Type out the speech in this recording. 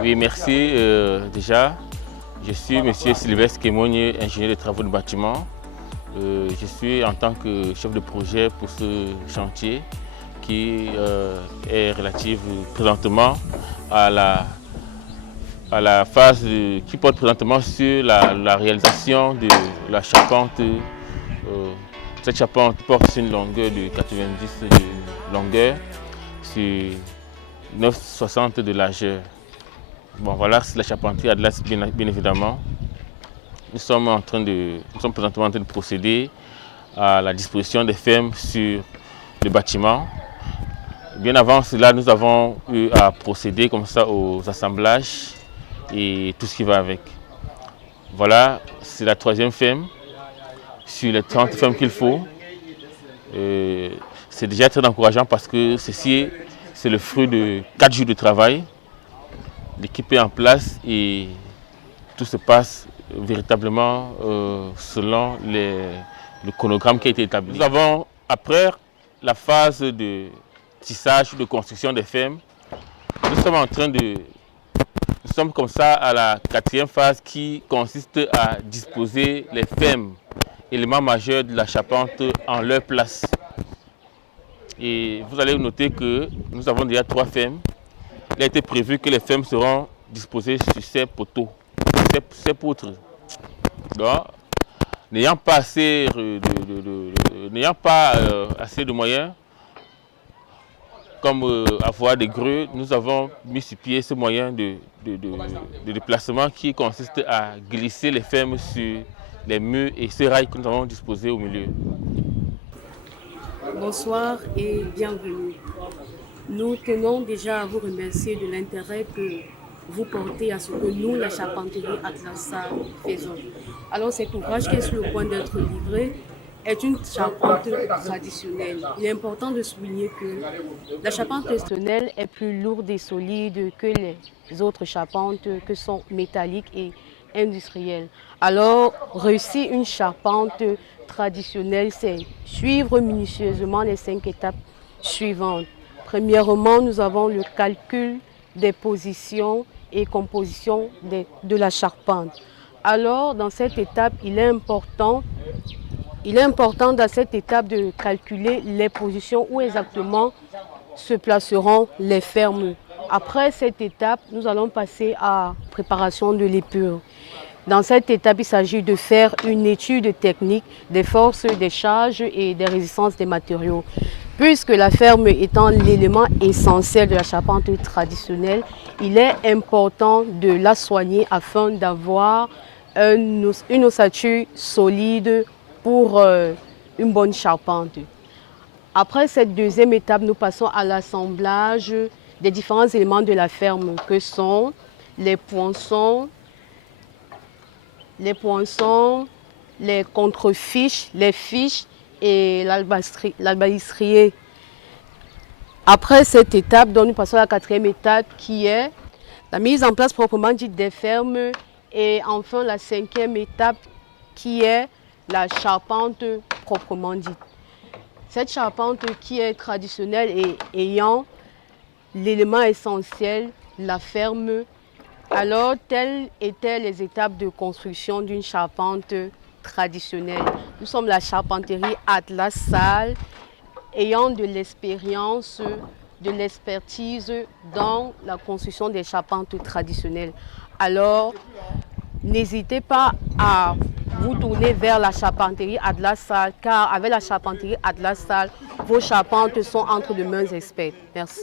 Oui, merci. Déjà, je suis M. Sylvestre Kémogne, ingénieur de travaux de bâtiment. Je suis en tant que chef de projet pour ce chantier qui est relatif présentement à la phase qui porte présentement sur la réalisation de la charpente. Cette charpente porte sur une longueur de 90 de longueur sur 9,60 de largeur. Bon, voilà, c'est la charpenterie Atlas, bien évidemment. Nous sommes présentement en train de procéder à la disposition des fermes sur le bâtiment. Bien avant cela, nous avons eu à procéder comme ça aux assemblages et tout ce qui va avec. Voilà, c'est la 3e ferme sur les 30 fermes qu'il faut. C'est déjà très encourageant parce que ceci, c'est le fruit de 4 jours de travail. L'équipe est en place et tout se passe véritablement selon le chronogramme qui a été établi. Nous avons, après la phase de tissage, de construction des fermes, nous sommes comme ça à la 4e phase qui consiste à disposer les fermes, éléments majeurs de la charpente, en leur place. Et vous allez noter que nous avons déjà 3 fermes. Il a été prévu que les fermes seront disposées sur ces poteaux, ces poutres. Donc, n'ayant pas assez de moyens, comme avoir des greux, nous avons mis sur pied ce moyen de déplacement qui consiste à glisser les fermes sur les murs et ces rails que nous avons disposés au milieu. Bonsoir et bienvenue. Nous tenons déjà à vous remercier de l'intérêt que vous portez à ce que nous, la charpenterie Atlas, faisons. Alors cet ouvrage qui est sur le point d'être livré est une charpente traditionnelle. Il est important de souligner que la charpente traditionnelle est plus lourde et solide que les autres charpentes que sont métalliques et industrielles. Alors réussir une charpente traditionnelle, c'est suivre minutieusement les 5 étapes suivantes. Premièrement, nous avons le calcul des positions et compositions de la charpente. Alors, dans cette étape, il est important dans cette étape de calculer les positions où exactement se placeront les fermes. Après cette étape, nous allons passer à la préparation de l'épure. Dans cette étape, il s'agit de faire une étude technique des forces, des charges et des résistances des matériaux. Puisque la ferme étant l'élément essentiel de la charpente traditionnelle, il est important de la soigner afin d'avoir une ossature solide pour une bonne charpente. Après cette 2e étape, nous passons à l'assemblage des différents éléments de la ferme que sont les poinçons, les contrefiches, les fiches et l'albastrier. Après cette étape, donc, nous passons à la 4e étape qui est la mise en place proprement dite des fermes et enfin la 5e étape qui est la charpente proprement dite. Cette charpente qui est traditionnelle et ayant l'élément essentiel, la ferme. Alors, telles étaient les étapes de construction d'une charpente traditionnelle. Nous sommes la charpenterie Atlas Salle, ayant de l'expérience, de l'expertise dans la construction des charpentes traditionnelles. Alors, n'hésitez pas à vous tourner vers la charpenterie Atlas Salle, car avec la charpenterie Atlas Salle, vos charpentes sont entre de mains expertes. Merci.